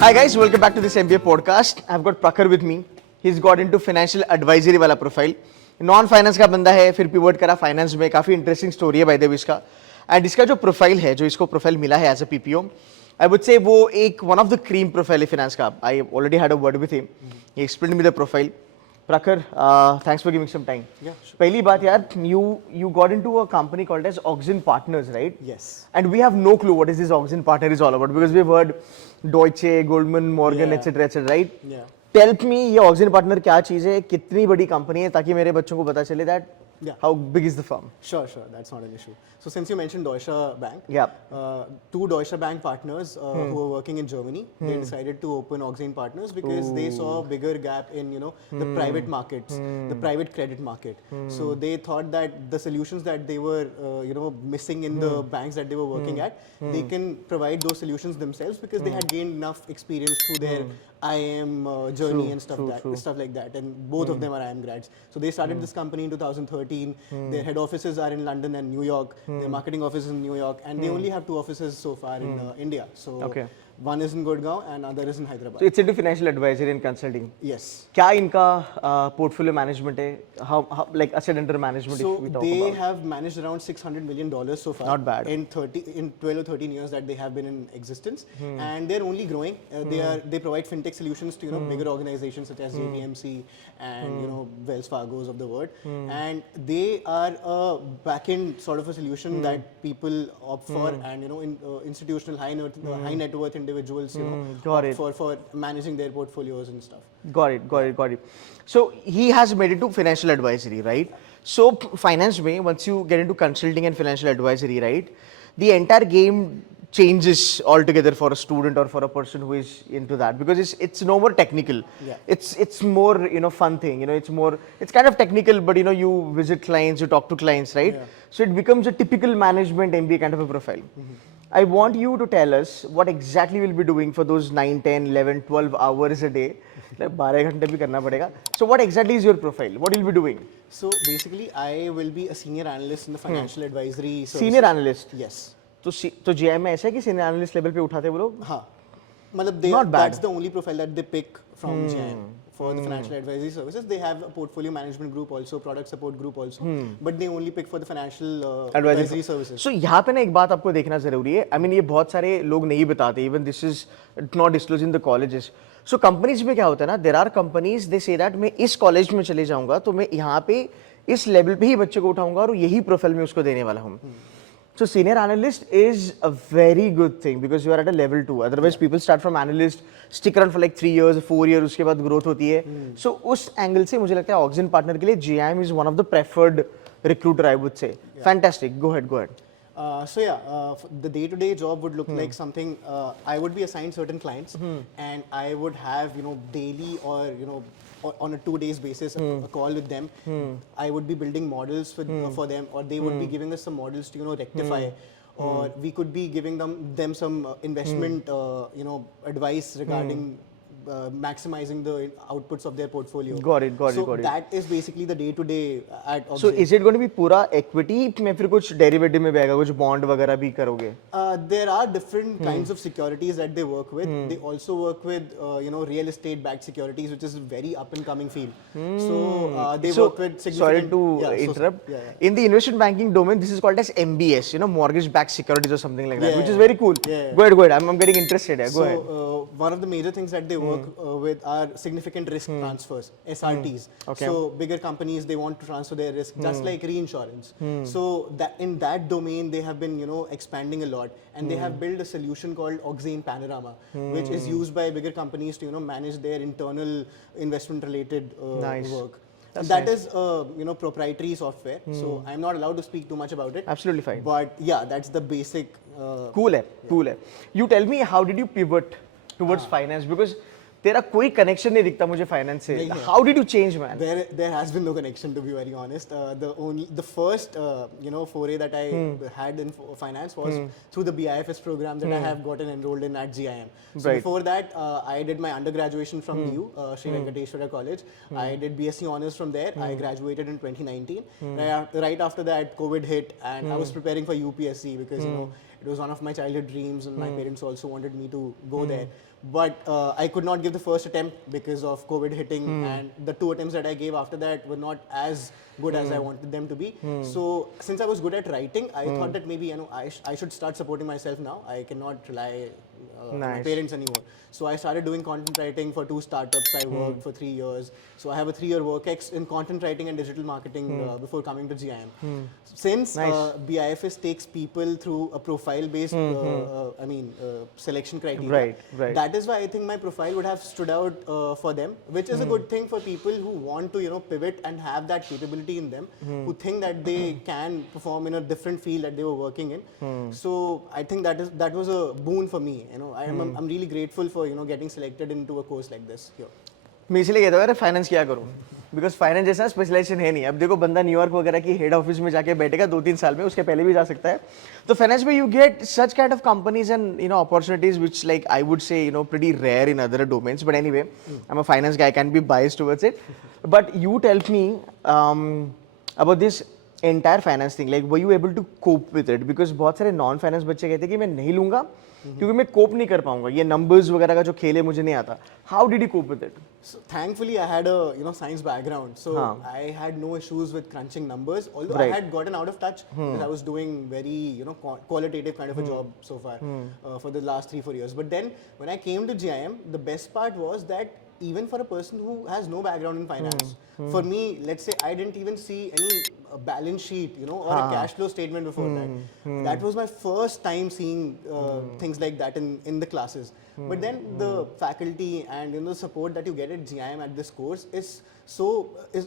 Hi guys, welcome back to this MBA podcast. I've got Prakhar with me. He's got into financial advisory वाला profile. Non-finance का बंदा है, फिर pivot करा finance में. काफी interesting story है by the way इसका. And इसका जो profile है, जो इसको profile मिला है as a PPO, I would say वो एक one of the cream profile है finance का. I already had a word with him. He explained me the profile. Prakhar, thanks for giving some time. Yeah, sure. पहली बात यार, you got into a company called as Oxane Partners, right? Yes. And we have no clue what is this Oxane Partner is all about because we've heard Deutsche, Goldman, Morgan, etc., right? Yeah. Tell me ये Oxane Partner क्या चीज़ है, कितनी बड़ी company है ताकि मेरे बच्चों को पता चले that how big is the firm? Sure, that's not an issue. So since you mentioned Deutsche Bank, Yeah. Two Deutsche Bank partners who were working in Germany, they decided to open Oxane Partners because they saw a bigger gap in the private markets, the private credit market. So they thought that the solutions that they were missing in the banks that they were working at, they can provide those solutions themselves because they had gained enough experience through their IIM journey and stuff like that. And both of them are IIM grads. So they started this company in 2013. Their head offices are in London and New York. Their marketing office is in New York, and they only have 2 offices so far in India. So one is in Gurgaon and other is in Hyderabad. So it's into financial advisory and consulting. Yes. क्या इनका portfolio management है? How like asset under management so if we talk they about? have managed around $600 million so far. Not bad. In 12 or 13 years that they have been in existence, and they're only growing. They provide fintech solutions to bigger organizations such as JPMC and Wells Fargo's of the world, and they are a back-end sort of a solution that people opt for, and institutional high net worth individuals opt for managing their portfolios and stuff. Got it. So he has made it to financial advisory, right? So finance में once you get into consulting and financial advisory, right, the entire game changes altogether for a student or for a person who is into that because it's no more technical. Yeah. It's more fun thing. It's kind of technical, but you visit clients, you talk to clients, right? Yeah. So it becomes a typical management MBA kind of a profile. I want you to tell us what exactly you'll be doing for those 9, 10, 11, 12 hours a day. Like 12 घंटे भी करना पड़ेगा. So what exactly is your profile? What you'll be doing? So basically, I will be a senior analyst in the financial advisory services. Senior analyst. Yes. तो GI में ऐसा है कि senior analyst level पे उठाते हैं वो लोग? हाँ. मतलब that's the only profile that they pick from GIM for the financial advisory services. They have a portfolio management group also, product support group also, but they only pick for the financial advisory services. So यहाँ पे ना एक बात आपको देखना जरूरी है. I mean ये बहुत सारे लोग नहीं बताते. Even this is not disclosed in the colleges. So companies में क्या होता है ना? There are companies they say that मैं इस college में चले जाऊँगा तो मैं यहाँ पे इस level पे ही बच्चे को उठाऊँगा और यही profile में उसको देने वाला हूँ. So senior analyst is a very good thing because you are at a level 2. Otherwise people start from analyst, stick around for like 3 years, 4 years, उसके बाद growth होती है. So उस angle से मुझे लगता है Oxane partner के लिए GIM is one of the preferred recruiter I would say. Yeah. Fantastic. Go ahead. The day-to-day job would look like something. I would be assigned certain clients, and I would have daily or on a 2 days basis a call with them. I would be building models for them, or they would be giving us some models to rectify, or we could be giving them some investment advice regarding maximizing the outputs of their portfolio. Got it. That is basically the day-to-day at Oxane. So is it going to be पूरा equity में फिर कुछ derivative में भी आएगा, कुछ bond वगैरह भी करोगे? There are different kinds of securities that they work with. They also work with real estate backed securities, which is a very up and coming field. So they work with significant. Sorry to interrupt. In the investment banking domain, this is called as MBS, mortgage backed securities or something like that, which is very cool. Go ahead. I'm getting interested. Go ahead. One of the major things that they work with are significant risk transfers, SRTs. Okay. So bigger companies, they want to transfer their risk, just like reinsurance. So that in that domain, they have been expanding a lot, and they have built a solution called Oxane Panorama, which is used by bigger companies to manage their internal investment related work. That is proprietary software, so I'm not allowed to speak too much about it. Absolutely fine. But yeah, that's the basic. Cool hai. You tell me, how did you pivot towards finance? Because तेरा कोई connection नहीं दिखता मुझे finance से. How did you change, man? There has been no connection, to be very honest. The first foray that I had in finance was through the BIFS program that I have gotten enrolled in at GIM. So before that, I did my undergraduation from NU, Sri Venkateswara College. I did BSc Honours from there. I graduated in 2019. Right after that, COVID hit, and I was preparing for UPSC because It was one of my childhood dreams, and my parents also wanted me to go there. But I could not give the first attempt because of COVID hitting, and the 2 attempts that I gave after that were not as good as I wanted them to be. So since I was good at writing, I thought that maybe I should start supporting myself now. I cannot rely on my parents anymore. So I started doing content writing for 2 startups. I worked for 3 years. So I have a 3-year work ex in content writing and digital marketing before coming to GIM. Since BIFS takes people through a profile-based, selection criteria. Right. That is why I think my profile would have stood out for them, which is a good thing for people who want to, pivot and have that capability in them, who think that they can perform in a different field that they were working in. So I think that was a boon for me. I'm really grateful for getting selected into a course like this here. मैं इसलिए कहता हूँ यार finance क्या करूँ because finance जैसा specialisation है नहीं अब देखो बंदा न्यूयॉर्क वगैरह की हेड ऑफिस में जाके बैठेगा 2-3 साल में उसके पहले भी जा सकता है तो फाइनेंस में you get such kind of companies and opportunities which like I would say pretty rare in other domains but anyway I am a finance guy can be biased towards it but you tell me about this entire finance thing like were you able to cope with it because बहुत सारे non finance बच्चे कहते हैं कि मैं नहीं लूंगा क्योंकि मैं कोप नहीं कर पाऊंगा ये नंबर्स वगैरह का जो खेल है मुझे नहीं आता how did you cope with it So thankfully I had a science background, so I had no issues with crunching numbers, although I had gotten out of touch because I was doing very qualitative kind of a job so far for the last 3-4 years. But then when I came to GIM, the best part was that even for a person who has no background in finance, for me, let's say I didn't even see any balance sheet, or a cash flow statement before that. That was my first time seeing things like that in the classes. But then the faculty and the support that you get at GIM at this course it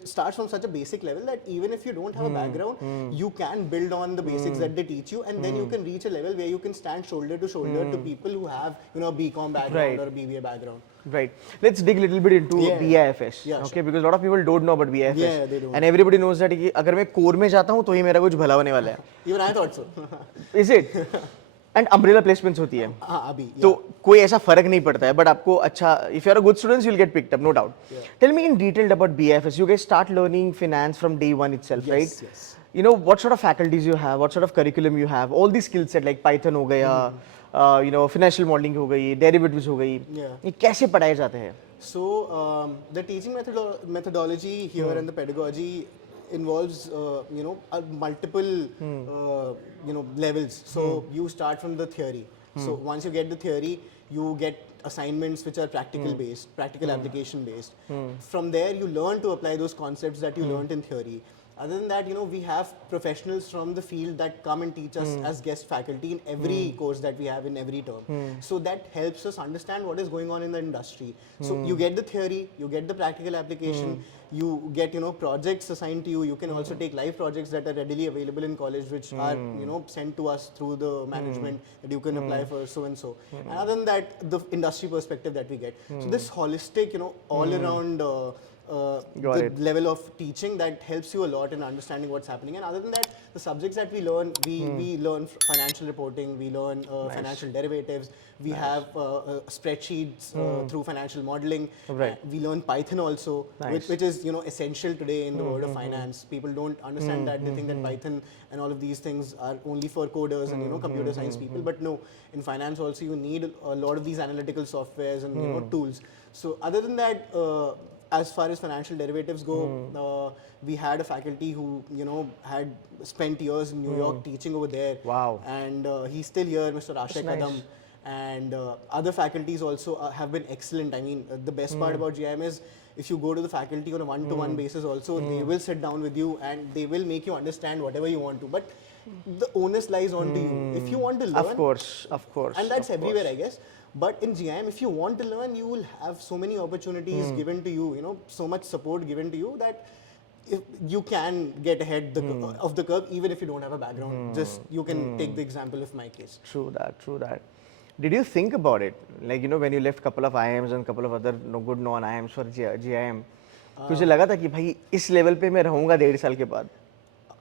starts from such a basic level that even if you don't have a background, you can build on the basics that they teach you, and then you can reach a level where you can stand shoulder to shoulder to people who have a BCom background or a BBA background. Right. Let's dig a little bit into BIFS. Yeah, okay, because a lot of people don't know about BIFS. Yeah, they don't. And everybody knows that कि अगर मैं core में जाता हूँ तो ही मेरा कुछ भला होने वाला है. Even I thought so. Is it? And umbrella placements होती है. हाँ अभी. तो कोई ऐसा फर्क नहीं पड़ता है, but आपको अच्छा if you are a good student you'll get picked up, no doubt. Tell me in detail about BIFS. You guys start learning finance from day one itself, right? Yes. What sort of faculties you have, what sort of curriculum you have, all these skill set like Python हो गया, financial modeling हो गई, derivatives हो गई, ये कैसे पढ़ाए जाते हैं? So the teaching methodology here and the pedagogy involves multiple levels. So you start from the theory. So once you get the theory, you get assignments which are practical based, practical application based. From there you learn to apply those concepts that you learned in theory. Other than that, we have professionals from the field that come and teach us as guest faculty in every course that we have in every term. So that helps us understand what is going on in the industry. So you get the theory, you get the practical application, you get projects assigned to you. You can also take live projects that are readily available in college, which are sent to us through the management that you can apply for so and so. And other than that, the industry perspective that we get. So this holistic, all around. The level of teaching that helps you a lot in understanding what's happening. And other than that, the subjects that we learn, we learn financial reporting, we learn financial derivatives, we have spreadsheets through financial modeling. We learn Python also, which is essential today in the world of finance. People don't understand that. They think that Python and all of these things are only for coders and computer science people. But no, in finance also you need a lot of these analytical softwares and tools. So other than that, as far as financial derivatives go, we had a faculty who had spent years in New York teaching over there. Wow. And he's still here, Mr. Ashek Kadam. And other faculties also have been excellent. I mean, the best part about GIM is if you go to the faculty on a one-to-one basis also, they will sit down with you and they will make you understand whatever you want to. But the onus lies on to you. If you want to learn. Of course. And that's everywhere, I guess. But in GIM, if you want to learn, you will have so many opportunities given to you, so much support given to you that if you can get ahead of the curve even if you don't have a background. Just you can take the example of my case. True that. Did you think about it? Like, when you left couple of IIMs and couple of other good non-IIMs for GIM, तुझे लगा था कि भाई इस level पे मैं रहूँगा 1.5 साल के बाद?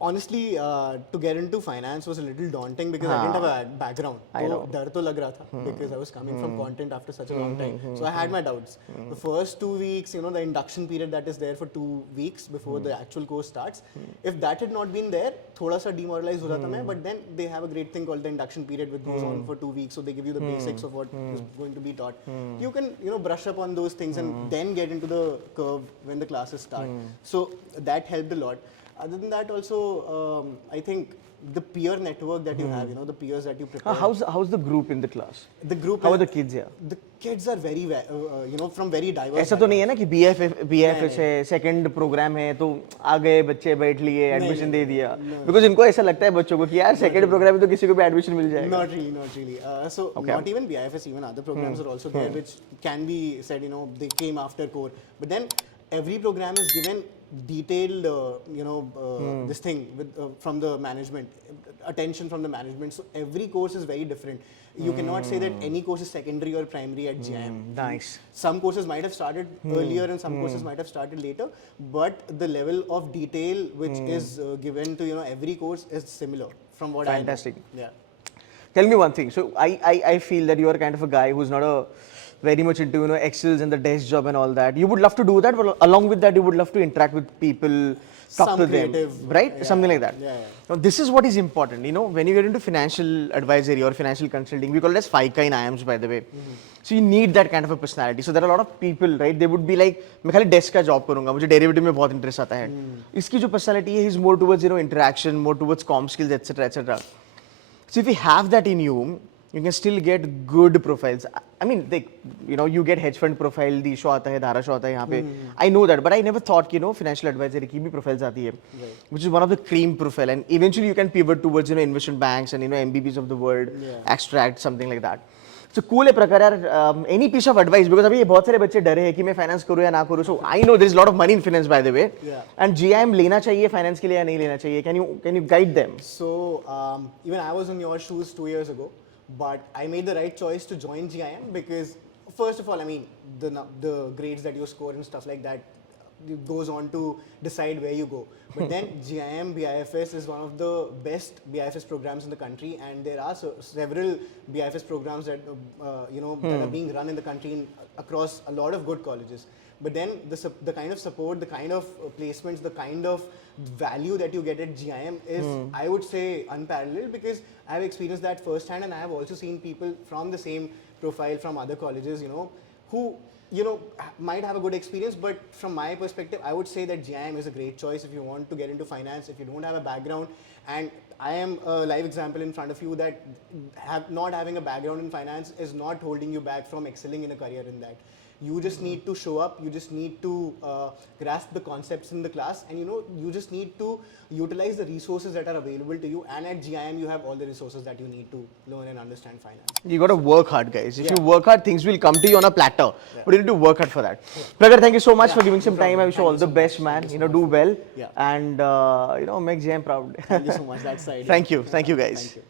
Honestly, to get into finance was a little daunting because I didn't have a background. तो डर तो लग रहा था because I was coming from content after such a long time. So I had my doubts. The first 2 weeks, the induction period that is there for 2 weeks before the actual course starts, if that had not been there, थोड़ा सा demoralized हो जाता मैं, but then they have a great thing called the induction period which goes on for 2 weeks, so they give you the basics of what is going to be taught. You can, you know, brush up on those things and then get into the curve when the classes start. So that helped a lot. Other than that also, I think the peer network that you have, you know, the peers that you prepare. How's the group in the class? The group. How are the kids here? The kids are very, you know, from very diverse. ऐसा तो नहीं है ना कि BIFS है, second program है तो आ गए बच्चे बैठ लिए एडमिशन दे दिया, बिकॉज इनको ऐसा लगता है बच्चों को कि यार सेकंड प्रोग्राम में तो किसी को भी एडमिशन मिल जाएगा. Not really, not really. So not even BIFS, even other programs are also there which can be said, you know, they came after core. But then every program is given detailed, you know, this thing with from the management, attention from the management. So every course is very different. You cannot say that any course is secondary or primary at GIM. Nice. Some courses might have started earlier and some courses might have started later, but the level of detail which is given to, you know, every course is similar from what Fantastic. I know. Yeah. Tell me one thing. So I feel that you are kind of a guy who's not a very much into, you know, Excels and the desk job and all that. You would love to do that, but along with that, you would love to interact with people, talk Some to creative, them, right? yeah, Something like that. yeah. Now, this is what is important. You know, when you get into financial advisory or financial consulting, we call it as FICA in IIMs, by the way. So you need that kind of a personality. So there are a lot of people, right? They would be like, मैं खाली desk का job करूँगा, मुझे derivative में बहुत interest आता है. इसकी जो personality है, he's more towards, you know, interaction, more towards comm skills, etc., etc. So if you have that in you, you can still get good profiles. I mean, like, you know, you get hedge fund profile, the show आता है, धारा show आता है यहाँ पे. I know that, but I never thought, you know, financial advisory की भी profiles आती है, which is one of the cream profile, and eventually you can pivot towards, you know, investment banks and, you know, MBBs of the world, extract something like that. So cool है प्रकार यार. Any piece of advice, because अभी ये बहुत सारे बच्चे डरे हैं कि मैं finance करूँ या ना करूँ. So I know there is a lot of money in finance, by the way. And GIM लेना चाहिए finance के लिए या नहीं लेना चाहिए? Can you guide them? So even I was in your shoes 2 years ago, but I made the right choice to join GIM because first of all, I mean, the grades that you score and stuff like that, it goes on to decide where you go. But then GIM BIFS is one of the best BIFS programs in the country, and there are several BIFS programs that you know that are being run in the country across a lot of good colleges. But then the kind of support, the kind of placements, the kind of value that you get at GIM is, I would say, unparalleled, because I have experienced that firsthand, and I have also seen people from the same profile from other colleges, you know, who, you know, might have a good experience. But from my perspective, I would say that GIM is a great choice if you want to get into finance, if you don't have a background. And I am a live example in front of you that not having a background in finance is not holding you back from excelling in a career in that. You just need to show up, you just need to grasp the concepts in the class, and, you know, you just need to utilize the resources that are available to you. And at GIM, you have all the resources that you need to learn and understand finance. You got to work hard, guys. If you work hard, things will come to you on a platter. But you need to work hard for that. Prakhar, thank you so much for giving some time. I wish you all the best, man. You know, do well. And, you know, make GIM proud. Thank you so much. That's the idea. Thank you, guys. Thank you.